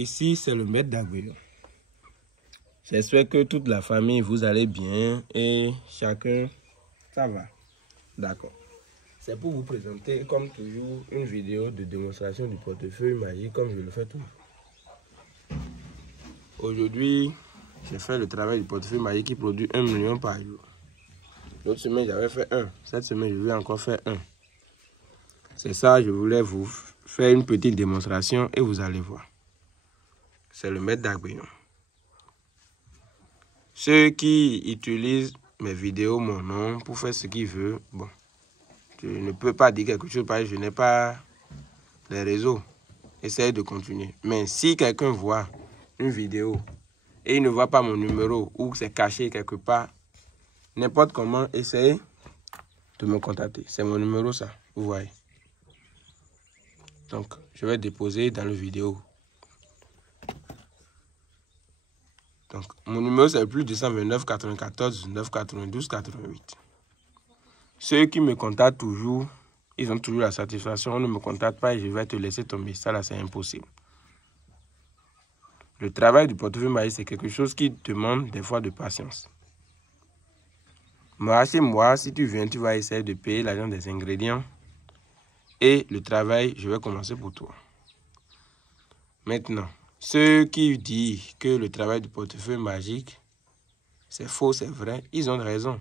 Ici, c'est le maître d'Aguillon. J'espère que toute la famille, vous allez bien et chacun, ça va. D'accord. C'est pour vous présenter, comme toujours, une vidéo de démonstration du portefeuille magique, comme je le fais toujours. Aujourd'hui, j'ai fait le travail du portefeuille magique qui produit 1 million par jour. L'autre semaine, j'avais fait 1. Cette semaine, je vais encore faire 1. C'est ça, je voulais vous faire une petite démonstration et vous allez voir. C'est le maître d'Aguillon. Ceux qui utilisent mes vidéos, mon nom, pour faire ce qu'ils veulent, bon, je ne peux pas dire quelque chose parce que je n'ai pas les réseaux. Essayez de continuer. Mais si quelqu'un voit une vidéo et il ne voit pas mon numéro ou c'est caché quelque part, n'importe comment, essayez de me contacter. C'est mon numéro, ça, vous voyez. Donc, je vais déposer dans la vidéo. Donc, mon numéro, c'est le plus 229 94 19 92 88. Ceux qui me contactent toujours, ils ont toujours la satisfaction. On ne me contacte pas et je vais te laisser tomber. Ça, là, c'est impossible. Le travail du portefeuille magique, c'est quelque chose qui demande des fois de patience. Moi, chez moi, si tu viens, tu vas essayer de payer l'argent des ingrédients. Et le travail, je vais commencer pour toi. Maintenant, ceux qui disent que le travail du portefeuille magique, c'est faux, c'est vrai, ils ont raison.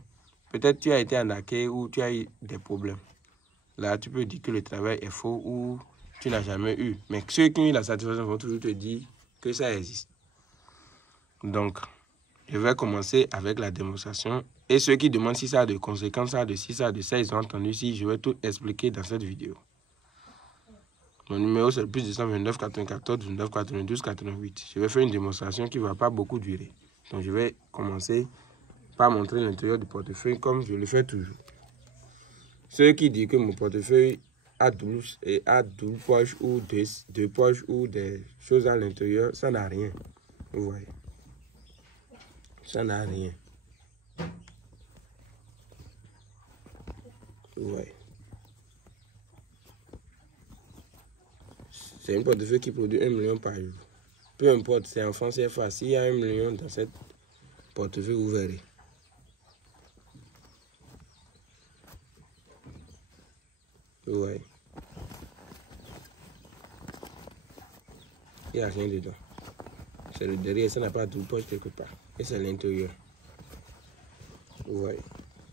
Peut-être tu as été arnaqué ou tu as eu des problèmes. Là, tu peux dire que le travail est faux ou tu n'as jamais eu. Mais ceux qui ont eu la satisfaction vont toujours te dire que ça existe. Donc, je vais commencer avec la démonstration. Et ceux qui demandent si ça a de conséquences, ça a de ci, ça a de ça, ils ont entendu si je vais tout expliquer dans cette vidéo. Mon numéro, c'est le plus 229 94 19 92 88. Je vais faire une démonstration qui ne va pas beaucoup durer. Donc, je vais commencer par montrer l'intérieur du portefeuille comme je le fais toujours. Ceux qui disent que mon portefeuille a 12 poches ou deux poches ou des choses à l'intérieur, ça n'a rien. Vous voyez. Ça n'a rien. Vous voyez. C'est un portefeuille qui produit 1 million par jour. Peu importe, c'est en francs CFA. S'il y a 1 million dans cette portefeuille, vous verrez. Vous voyez. Il n'y a rien dedans. C'est le derrière, ça n'a pas de poche quelque part. Et c'est l'intérieur. Vous voyez.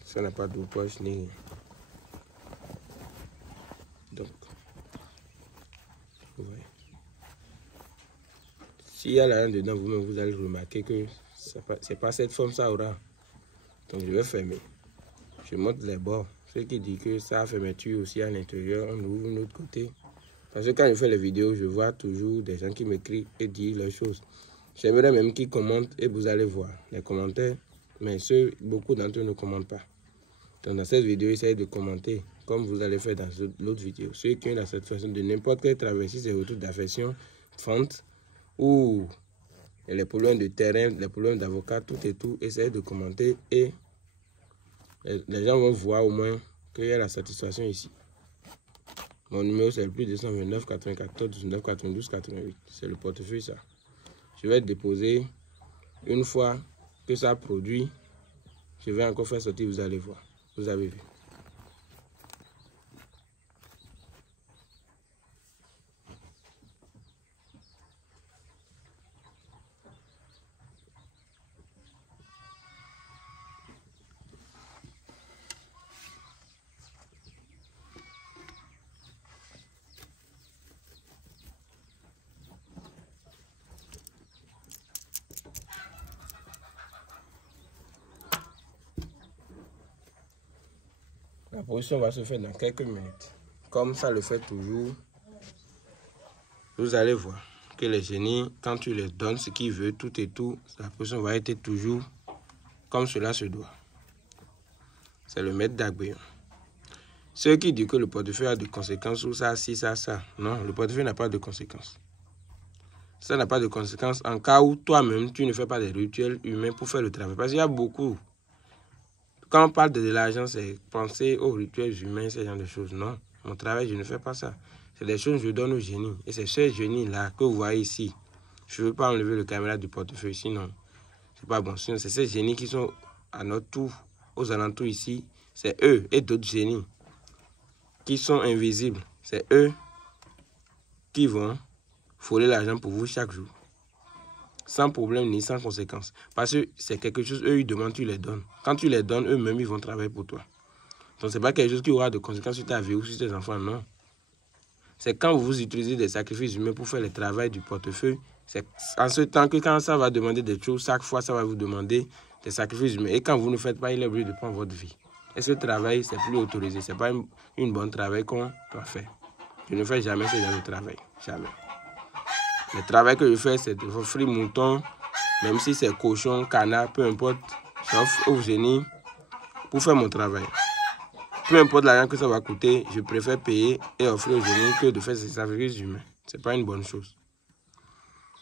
Ça n'a pas de poche ni rien. Donc, vous voyez. S'il y a l'argent dedans, vous-même, vous allez remarquer que c'est pas cette forme ça aura. Donc, je vais fermer. Je montre les bords. Ce qui dit que ça a fermeture aussi à l'intérieur, on ouvre de l'autre côté. Parce que quand je fais les vidéos, je vois toujours des gens qui m'écrivent et disent leurs choses. J'aimerais même qu'ils commentent et vous allez voir les commentaires. Mais beaucoup d'entre eux ne commentent pas. Donc dans cette vidéo, essayez de commenter comme vous allez faire dans l'autre vidéo. Ceux qui ont la satisfaction de n'importe quel travail, si c'est retour d'affection, fente ou les problèmes de terrain, les problèmes d'avocat, tout et tout, essayez de commenter et les gens vont voir au moins qu'il y a la satisfaction ici. Mon numéro, c'est le plus 229 94 19 92 88. C'est le portefeuille, ça. Je vais déposer une fois que ça produit. Je vais encore faire sortir, vous allez voir. Vous avez vu. La position va se faire dans quelques minutes. Comme ça le fait toujours, vous allez voir que les génies, quand tu les donnes ce qu'ils veulent, tout et tout, la position va être toujours comme cela se doit. C'est le maître d'Aguillon. Ceux qui disent que le portefeuille a de conséquences ou ça, si, ça. Non, le portefeuille n'a pas de conséquences. Ça n'a pas de conséquences en cas où toi-même, tu ne fais pas des rituels humains pour faire le travail. Parce qu'il y a beaucoup. Quand on parle de l'argent, c'est penser aux rituels humains, ce genre de choses. Non, mon travail, je ne fais pas ça. C'est des choses que je donne aux génies. Et c'est ce génie-là que vous voyez ici. Je ne veux pas enlever le caméra du portefeuille, sinon, c'est pas bon. Sinon, c'est ces génies qui sont à notre tour, aux alentours ici. C'est eux et d'autres génies qui sont invisibles. C'est eux qui vont voler l'argent pour vous chaque jour. Sans problème ni sans conséquence. Parce que c'est quelque chose, eux, ils demandent, tu les donnes. Quand tu les donnes, eux-mêmes, ils vont travailler pour toi. Donc, ce n'est pas quelque chose qui aura de conséquences sur ta vie ou sur tes enfants, non. C'est quand vous utilisez des sacrifices humains pour faire le travail du portefeuille. C'est en ce temps que quand ça va demander des choses, chaque fois, ça va vous demander des sacrifices humains. Et quand vous ne faites pas, il est obligé de prendre votre vie. Et ce travail, c'est plus autorisé. Ce n'est pas une bonne travail qu'on doit faire. Je ne fais jamais ce genre de travail. Jamais. Le travail que je fais, c'est de offrir mouton, même si c'est cochon, canard, peu importe. Sauf au génie pour faire mon travail. Peu importe l'argent que ça va coûter, je préfère payer et offrir aux génies que de faire ces sacrifices humains. Ce n'est pas une bonne chose.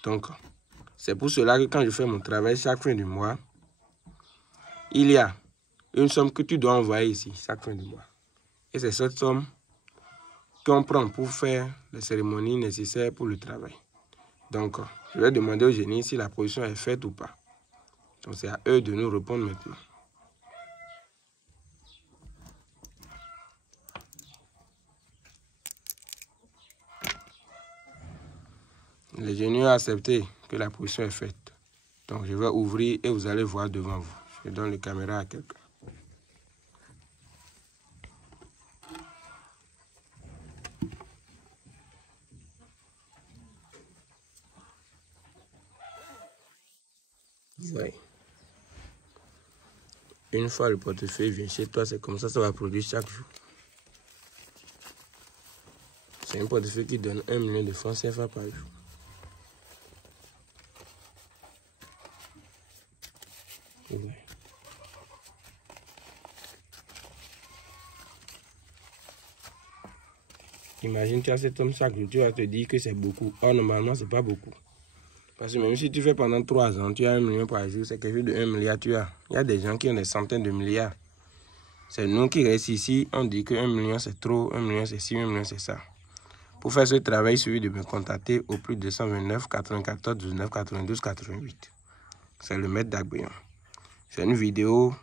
Donc, c'est pour cela que quand je fais mon travail chaque fin du mois, il y a une somme que tu dois envoyer ici chaque fin du mois. Et c'est cette somme qu'on prend pour faire les cérémonies nécessaires pour le travail. Donc, je vais demander aux génies si la production est faite ou pas. Donc, c'est à eux de nous répondre maintenant. Le génie a accepté que la production est faite. Donc, je vais ouvrir et vous allez voir devant vous. Je donne la caméra à quelqu'un. Ouais. Une fois le portefeuille vient chez toi, c'est comme ça va produire chaque jour. C'est un portefeuille qui donne 1 million de francs CFA par jour. Ouais. Imagine, tu as cet homme chaque jour, tu vas te dire que c'est beaucoup. Or, normalement, c'est pas beaucoup. Parce que même si tu fais pendant 3 ans, tu as 1 million par jour, c'est quelque chose de 1 milliard, tu as. Il y a des gens qui ont des centaines de milliards. C'est nous qui restons ici, on dit que 1 million c'est trop, 1 million c'est ci, 1 million c'est ça. Pour faire ce travail, il suffit de me contacter au plus 229 94 19 92 88. C'est le maître d'Agbeyon. C'est une vidéo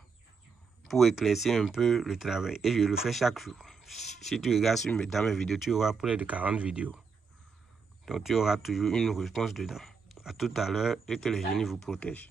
pour éclaircir un peu le travail. Et je le fais chaque jour. Si tu regardes dans mes vidéos, tu auras près de 40 vidéos. Donc tu auras toujours une réponse dedans. À tout à l'heure et que les génies vous protègent.